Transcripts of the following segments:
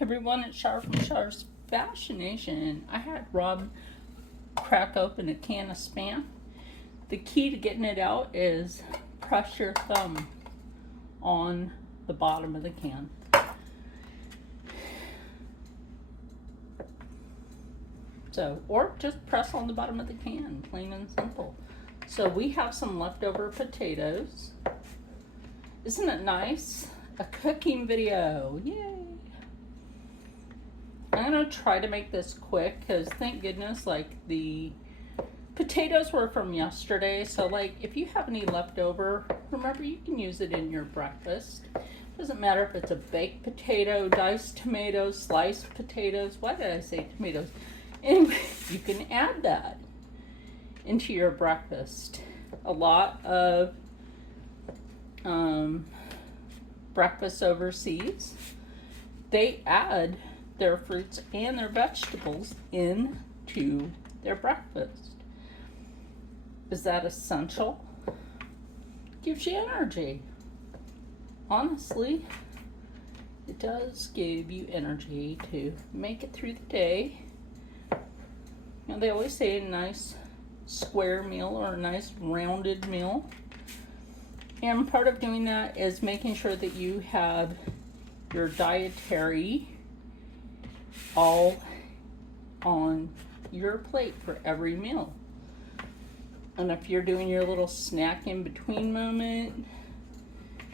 Everyone, it's Char from Char's Fascination. I had Rob crack open a can of Spam. The key to getting it out is press your thumb on the bottom of the can. So, or just press on the bottom of the can, plain and simple. So we have some leftover potatoes. Isn't it nice? A cooking video, yay! I'm gonna try to make this quick because thank goodness, like, the potatoes were from yesterday. So, like, if you have any leftover, remember you can use it in your breakfast. Doesn't matter if it's a baked potato, diced tomatoes, sliced potatoes. Why did I say tomatoes? Anyway, you can add that into your breakfast. A lot of breakfast overseas, they add their fruits and their vegetables into their breakfast. Is that essential? Gives you energy. Honestly, it does give you energy to make it through the day. You know, they always say a nice square meal or a nice rounded meal. And part of doing that is making sure that you have your dietary all on your plate for every meal. And if you're doing your little snack in between moment,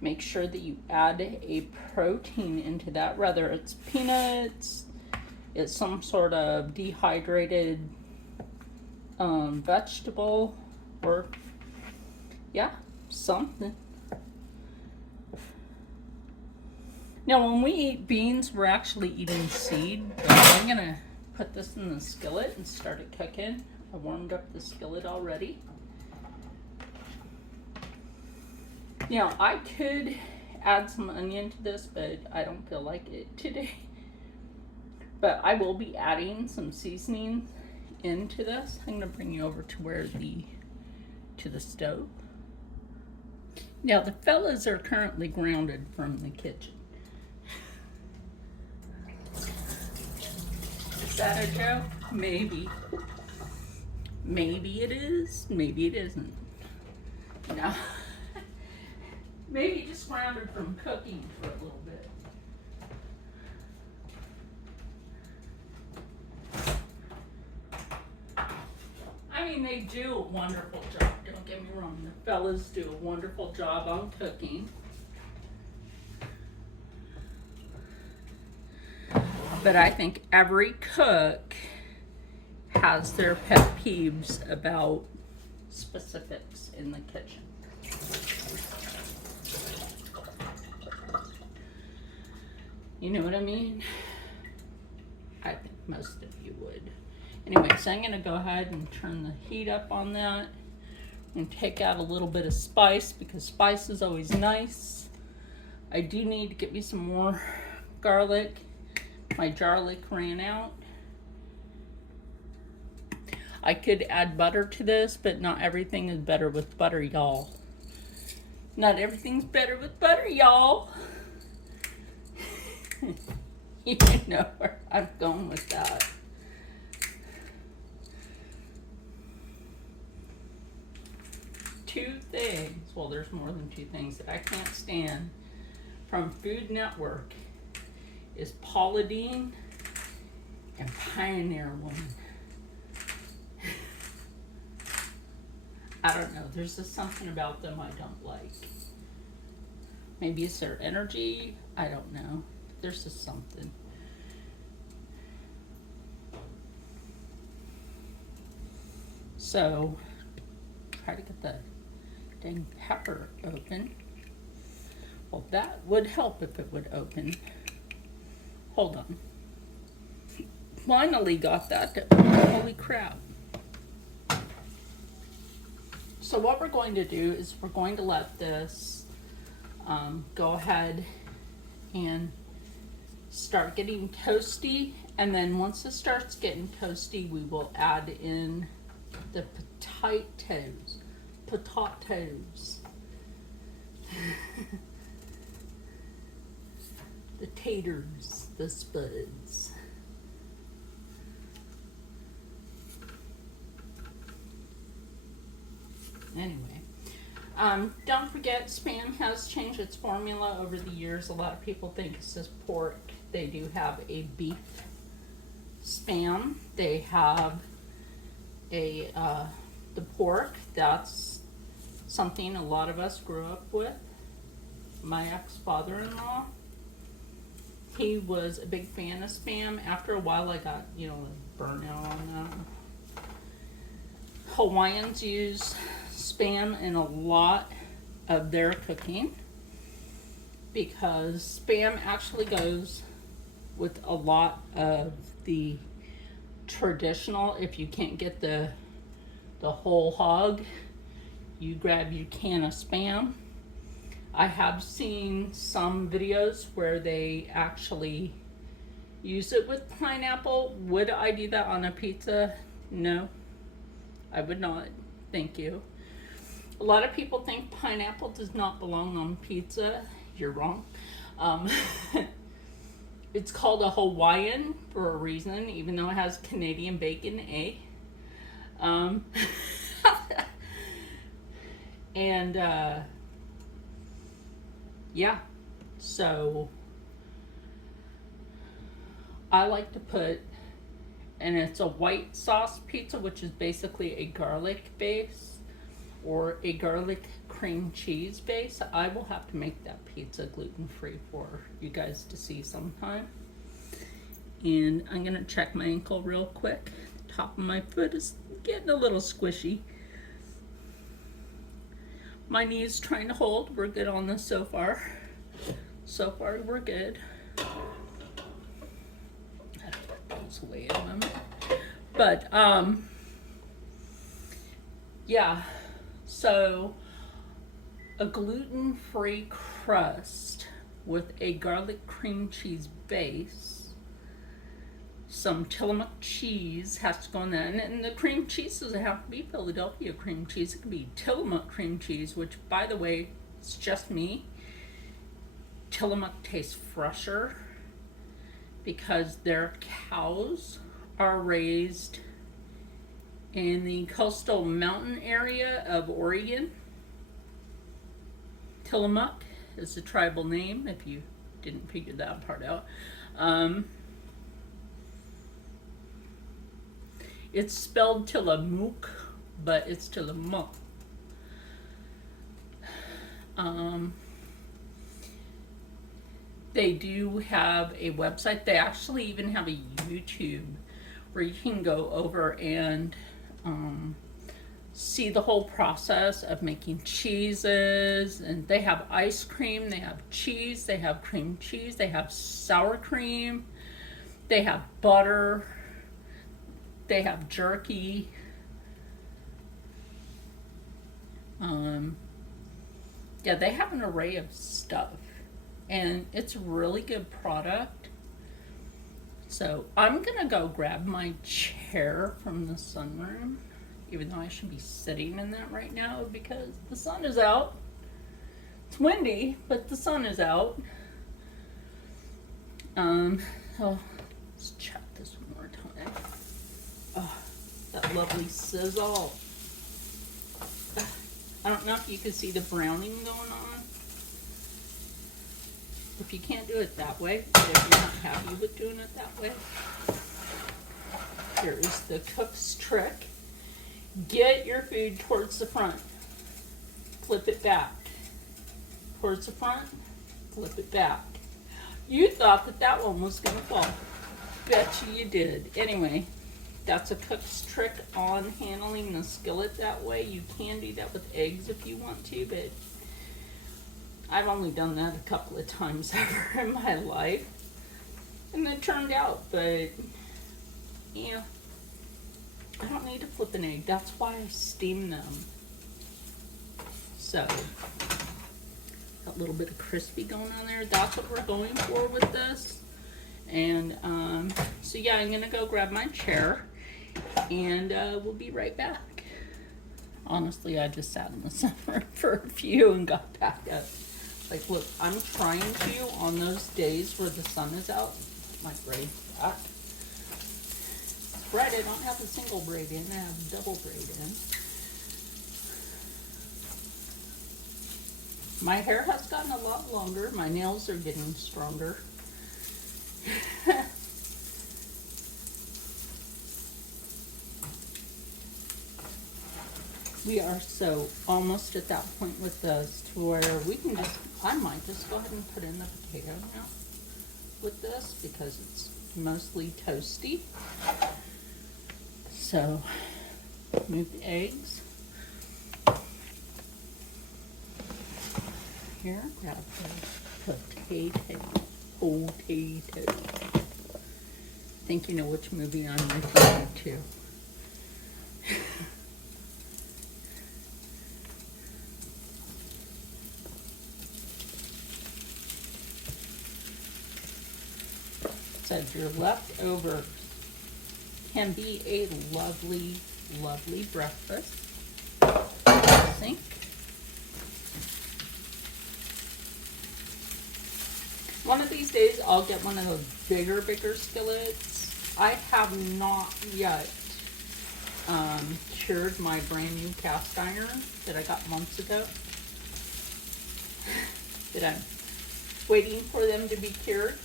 make sure that you add a protein into that, whether it's peanuts, it's some sort of dehydrated vegetable, or yeah, something. Now, when we eat beans, we're actually eating seed. But I'm gonna put this in the skillet and start it cooking. I warmed up the skillet already. Now, I could add some onion to this, but I don't feel like it today. But I will be adding some seasoning into this. I'm gonna bring you over to the stove. Now, the fellas are currently grounded from the kitchen. Is that a joke? Maybe. Maybe it is, maybe it isn't. No. Maybe just grounded from cooking for a little bit. I mean, they do a wonderful job, don't get me wrong. The fellas do a wonderful job on cooking. But I think every cook has their pet peeves about specifics in the kitchen. You know what I mean? I think most of you would. Anyway, so I'm gonna go ahead and turn the heat up on that and take out a little bit of spice because spice is always nice. I do need to get me some more garlic. My garlic ran out. I could add butter to this, but not everything is better with butter, y'all. Not everything's better with butter, y'all. You know where I'm going with that. Two things, well, there's more than two things that I can't stand from Food Network is Paula Deen and Pioneer Woman. I don't know, there's just something about them I don't like. Maybe it's their energy, I don't know. There's just something. So, try to get the dang pepper open. Well, that would help if it would open. Hold on. Finally got that to open. Holy crap. So what we're going to do is we're going to let this go ahead and start getting toasty, and then once it starts getting toasty, we will add in the potatoes. the taters, the spuds. Anyway, don't forget, Spam has changed its formula over the years. A lot of people think it's just pork. They do have a beef Spam. They have a the pork. That's something a lot of us grew up with. My ex-father-in-law, he was a big fan of Spam. After a while, I got, burnout on that. Hawaiians use Spam in a lot of their cooking because Spam actually goes with a lot of the traditional. If you can't get the whole hog, you grab your can of Spam. I have seen some videos where they actually use it with pineapple. Would I do that on a pizza? No, I would not. Thank you. A lot of people think pineapple does not belong on pizza. You're wrong. It's called a Hawaiian for a reason, even though it has Canadian bacon, eh? And yeah, so I like to put, and it's a white sauce pizza, which is basically a garlic base or a garlic cream cheese base. I will have to make that pizza gluten-free for you guys to see sometime. And I'm gonna check my ankle real quick. The top of my foot is getting a little squishy. My knee is trying to hold. We're good on this so far. So far, we're good. Goes away in a moment. But, yeah. So, a gluten-free crust with a garlic cream cheese base. Some Tillamook cheese has to go in there. And the cream cheese doesn't have to be Philadelphia cream cheese. It can be Tillamook cream cheese, which, by the way, it's just me. Tillamook tastes fresher because their cows are raised in the coastal mountain area of Oregon. Tillamook is the tribal name, if you didn't figure that part out. It's spelled Tillamook, but it's Tillamook. They do have a website. They actually even have a YouTube where you can go over and see the whole process of making cheeses. And they have ice cream, they have cheese, they have cream cheese, they have sour cream, they have butter, they have jerky. Yeah, they have an array of stuff. And it's a really good product. So I'm gonna go grab my chair from the sunroom, even though I should be sitting in that right now because the sun is out. It's windy, but the sun is out. So let's check this one more time. Oh, that lovely sizzle. I don't know if you can see the browning going on. If you can't do it that way, if you're not happy with doing it that way, here is the cook's trick. Get your food towards the front. Flip it back. Towards the front, flip it back. You thought that that one was going to fall. Bet you did. Anyway, that's a cook's trick on handling the skillet that way. You can do that with eggs if you want to, but I've only done that a couple of times ever in my life. And it turned out, but yeah, I don't need to flip an egg. That's why I steam them. So, a little bit of crispy going on there. That's what we're going for with this. And so yeah, I'm gonna go grab my chair and we'll be right back. Honestly, I just sat in the sun for a few and got back up. Like, look, I'm trying to, on those days where the sun is out, my braid back. It's right, I don't have a single braid in, I have a double braid in. My hair has gotten a lot longer. My nails are getting stronger. We are so almost at that point with this to where we can just, I might just go ahead and put in the potato now with this because it's mostly toasty. So, move the eggs. Here, grab the potato. I think you know which movie I'm referring to. Said your leftover can be a lovely, lovely breakfast. Sink. One of these days I'll get one of those bigger skillets. I have not yet cured my brand new cast iron that I got months ago. That I'm waiting for them to be cured.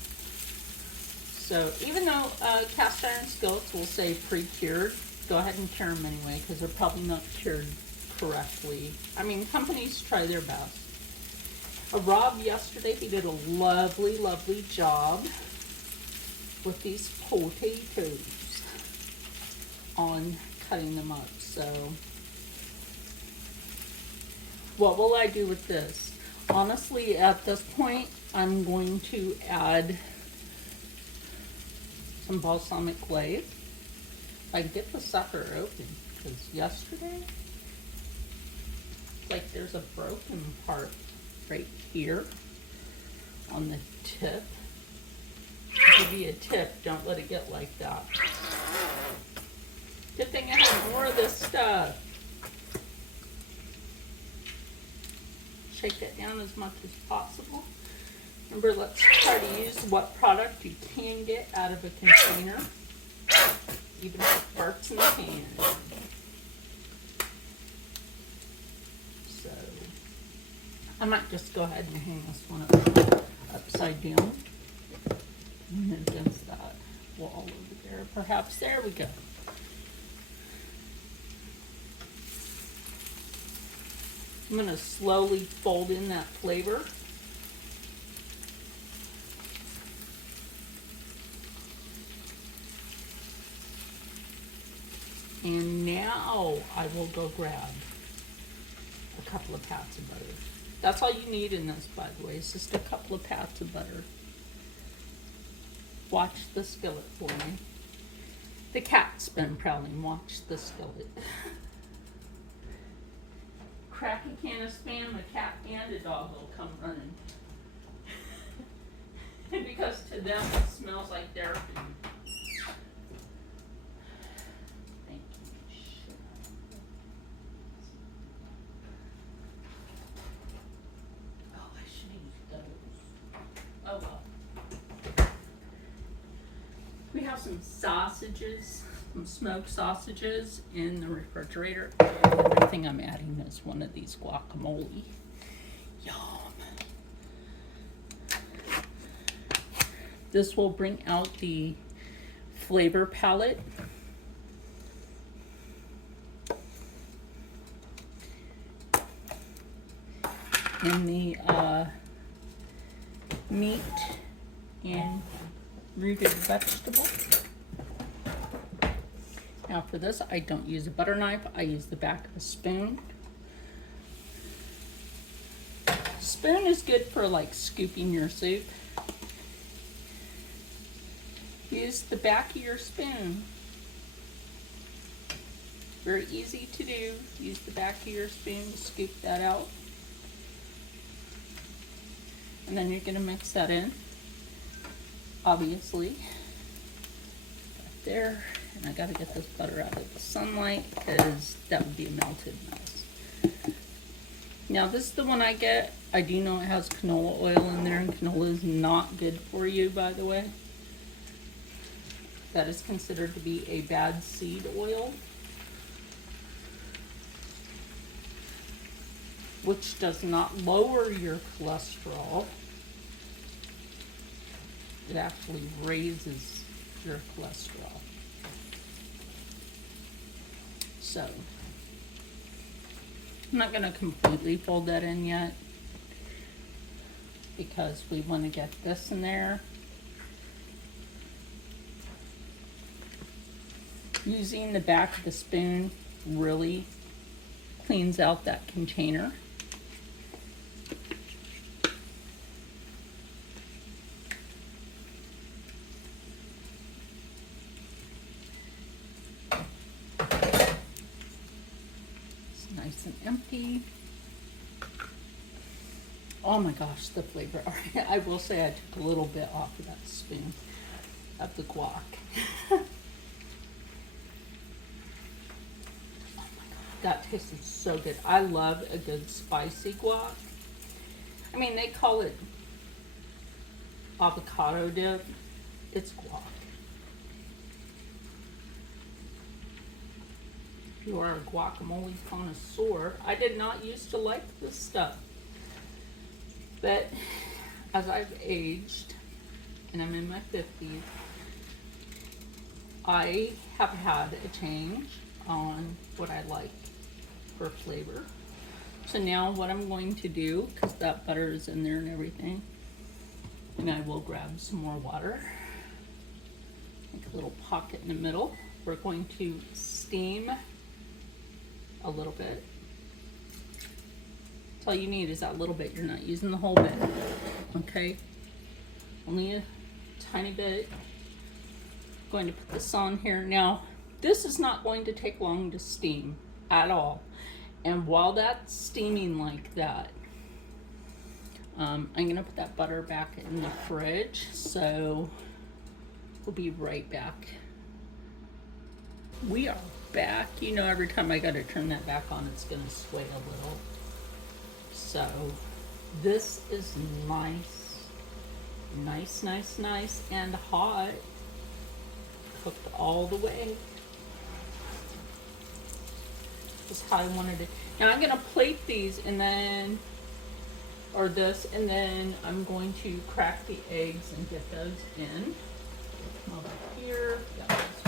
So even though cast iron skillets will say pre-cured, go ahead and cure them anyway because they're probably not cured correctly. I mean, companies try their best. Rob yesterday, he did a lovely, lovely job with these potatoes on cutting them up. So what will I do with this? Honestly, at this point, I'm going to add some balsamic glaze. If I can get the sucker open, because yesterday, like there's a broken part right here on the tip. I'll give you a tip, don't let it get like that. Good thing I have more of this stuff. Shake it down as much as possible. Remember, let's try to use what product you can get out of a container, even if it farts in the pan. So, I might just go ahead and hang this one upside down and against that wall over there. Perhaps, there we go. I'm going to slowly fold in that flavor. And now I will go grab a couple of pats of butter. That's all you need in this, by the way. It's just a couple of pats of butter. Watch the skillet for me. The cat's been prowling. Watch the skillet. Crack a can of Spam, a cat and a dog will come running. Because to them it smells like their food. Thank you. Oh, I should use those. Oh well. We have some sausages, some smoked sausages in the refrigerator. Everything I'm adding is one of these guacamole. Yum. This will bring out the flavor palette. In the meat and rooted vegetable. Now for this, I don't use a butter knife, I use the back of a spoon. Spoon is good for like scooping your soup. Use the back of your spoon. Very easy to do. Use the back of your spoon to scoop that out. And then you're going to mix that in. Obviously. Right there. And I got to get this butter out of the sunlight because that would be a melted mess. Now this is the one I get. I do know it has canola oil in there, and canola is not good for you, by the way. That is considered to be a bad seed oil, which does not lower your cholesterol. It actually raises your cholesterol. So, I'm not going to completely fold that in yet, because we want to get this in there. Using the back of the spoon really cleans out that container. It's nice and empty. Oh my gosh, the flavor. I will say I took a little bit off of that spoon of the guac. That tasted so good. I love a good spicy guac. I mean, they call it avocado dip. It's guac. If you are a guacamole connoisseur, I did not used to like this stuff. But as I've aged, and I'm in my 50s, I have had a change on what I like for flavor. So now what I'm going to do, because that butter is in there and everything, and I will grab some more water, make a little pocket in the middle. We're going to steam a little bit. That's all you need is that little bit. You're not using the whole bit, okay? Only a tiny bit. I'm going to put this on here. Now, this is not going to take long to steam at all. And while that's steaming like that, I'm gonna put that butter back in the fridge, so we'll be right back. We are back. You know, every time I gotta turn that back on, it's gonna sway a little. So this is nice, and hot, cooked all the way. Is how I wanted it. Now I'm gonna plate these and then, or this, and then I'm going to crack the eggs and get those in. Over here, yeah, that's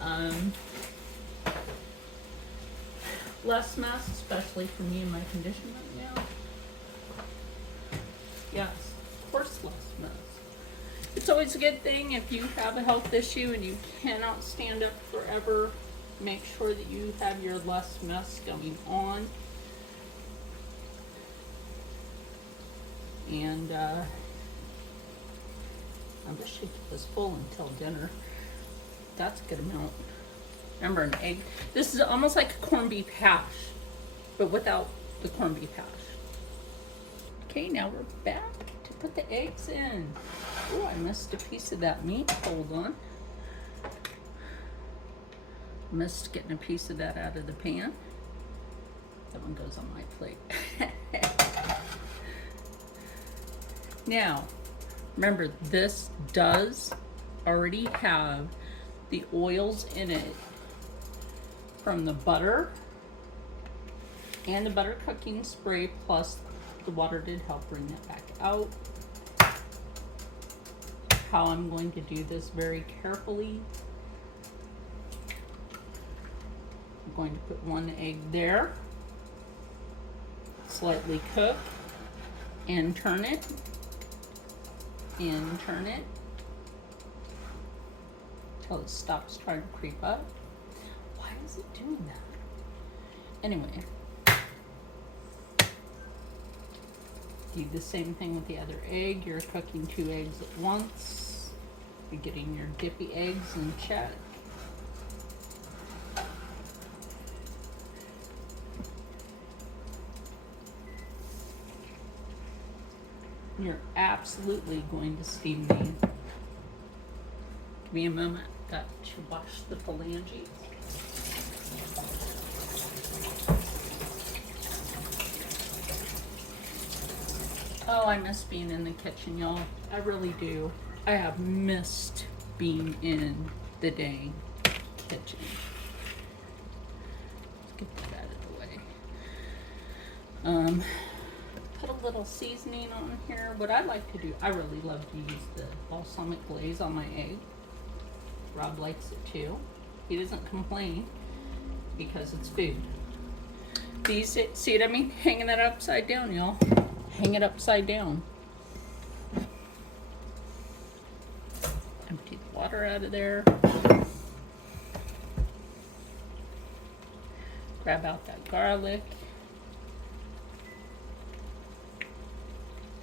one. Less mess, especially for me and my condition right now. Yes, of course, less mess. It's always a good thing if you have a health issue and you cannot stand up forever. Make sure that you have your less mess going on. And I wish I keep this full until dinner. That's a good amount. Remember, an egg. This is almost like a corned beef hash, but without the corned beef hash. Okay, now we're back to put the eggs in. Oh, I missed a piece of that meat. Hold on. Missed getting a piece of that out of the pan. That one goes on my plate. Now, remember, this does already have the oils in it from the butter and the butter cooking spray, plus the water did help bring that back out. How I'm going to do this very carefully. I'm going to put one egg there, slightly cook, and turn it, and turn it until it stops trying to creep up. Why is it doing that? Anyway, do the same thing with the other egg. You're cooking 2 eggs at once. You're getting your dippy eggs in check. You're absolutely going to steam these. Give me a moment. Got to wash the phalanges. Oh, I miss being in the kitchen, y'all. I really do. I have missed being in the dang kitchen. Let's get that out of the way. Put a little seasoning on here. What I like to do, I really love to use the balsamic glaze on my egg. Rob likes it too. He doesn't complain because it's food. These, see what I mean? Hanging that upside down, y'all. Hang it upside down. Empty the water out of there. Grab out that garlic.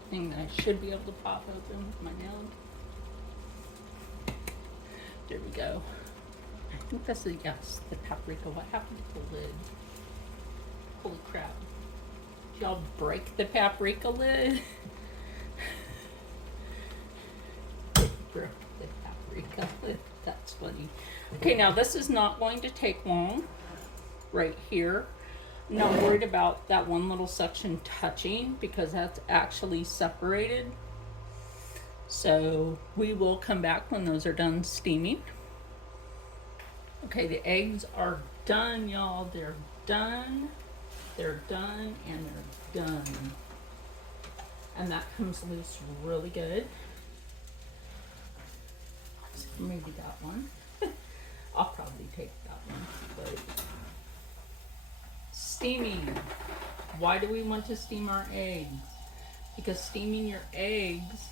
Thing that I should be able to pop open with my nail. There we go. I think this is, yes, the paprika. What happened to the lid? Holy crap. Did y'all break the paprika lid? Broke the paprika lid. That's funny. Okay, now this is not going to take long right here. I'm not worried about that one little section touching because that's actually separated. So we will come back when those are done steaming. Okay, the eggs are done, y'all. They're done. They're done and they're done. And that comes loose really good. So maybe that one. I'll probably take that one. But steaming. Why do we want to steam our eggs? Because steaming your eggs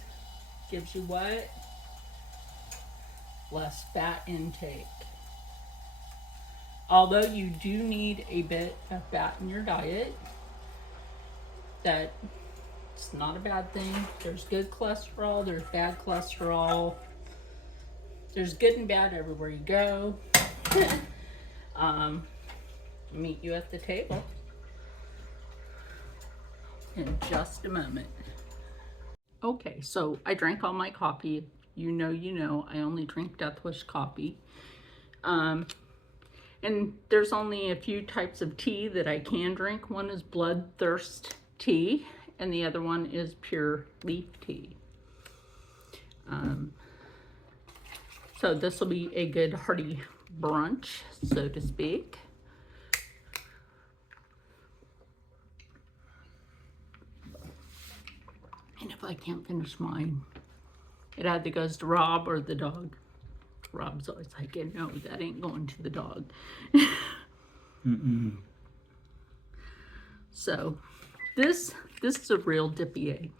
gives you what? Less fat intake. Although you do need a bit of fat in your diet, that it's not a bad thing. There's good cholesterol, there's bad cholesterol. There's good and bad everywhere you go. Meet you at the table in just a moment. Okay, so I drank all my coffee. You know, I only drink Death Wish coffee. And there's only a few types of tea that I can drink. One is bloodthirst tea, and the other one is pure leaf tea. So this will be a good hearty brunch, so to speak. And if I can't finish mine, it either goes to Rob or the dog. Rob's always like, yeah, no, that ain't going to the dog. So this is a real dippy egg.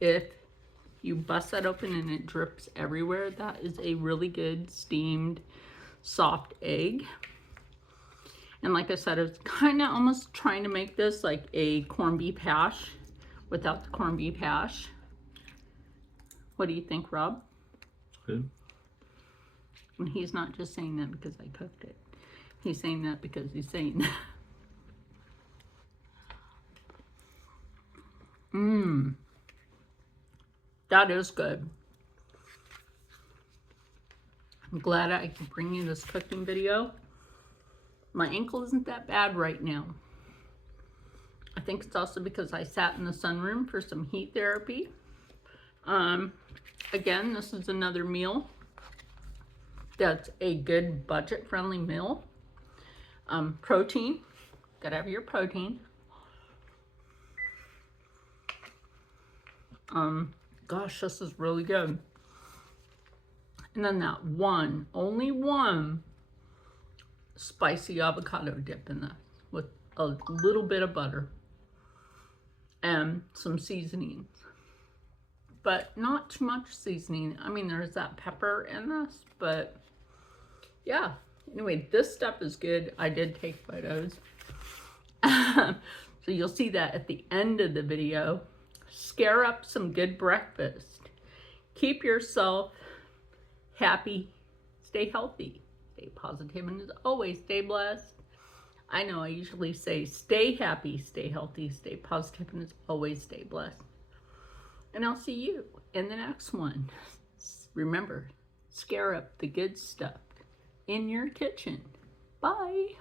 If you bust that open and it drips everywhere, that is a really good steamed soft egg. And like I said, I was kind of almost trying to make this like a corned beef hash without the corned beef hash. What do you think, Rob? Good. And he's not just saying that because I cooked it. He's saying that because he's saying that. That is good. I'm glad I could bring you this cooking video. My ankle isn't that bad right now. I think it's also because I sat in the sunroom for some heat therapy. Again, this is another meal that's a good budget-friendly meal. Protein, gotta have your protein. Gosh, this is really good. And then that one, only one spicy avocado dip in that with a little bit of butter and some seasonings. But not too much seasoning. I mean, there's that pepper in this, but yeah. Anyway, this stuff is good. I did take photos. So you'll see that at the end of the video. Scare up some good breakfast. Keep yourself happy. Stay healthy. Stay positive, and as always, stay blessed. I know I usually say stay happy, stay healthy, stay positive, and as always, stay blessed. And I'll see you in the next one. Remember, scare up the good stuff in your kitchen. Bye.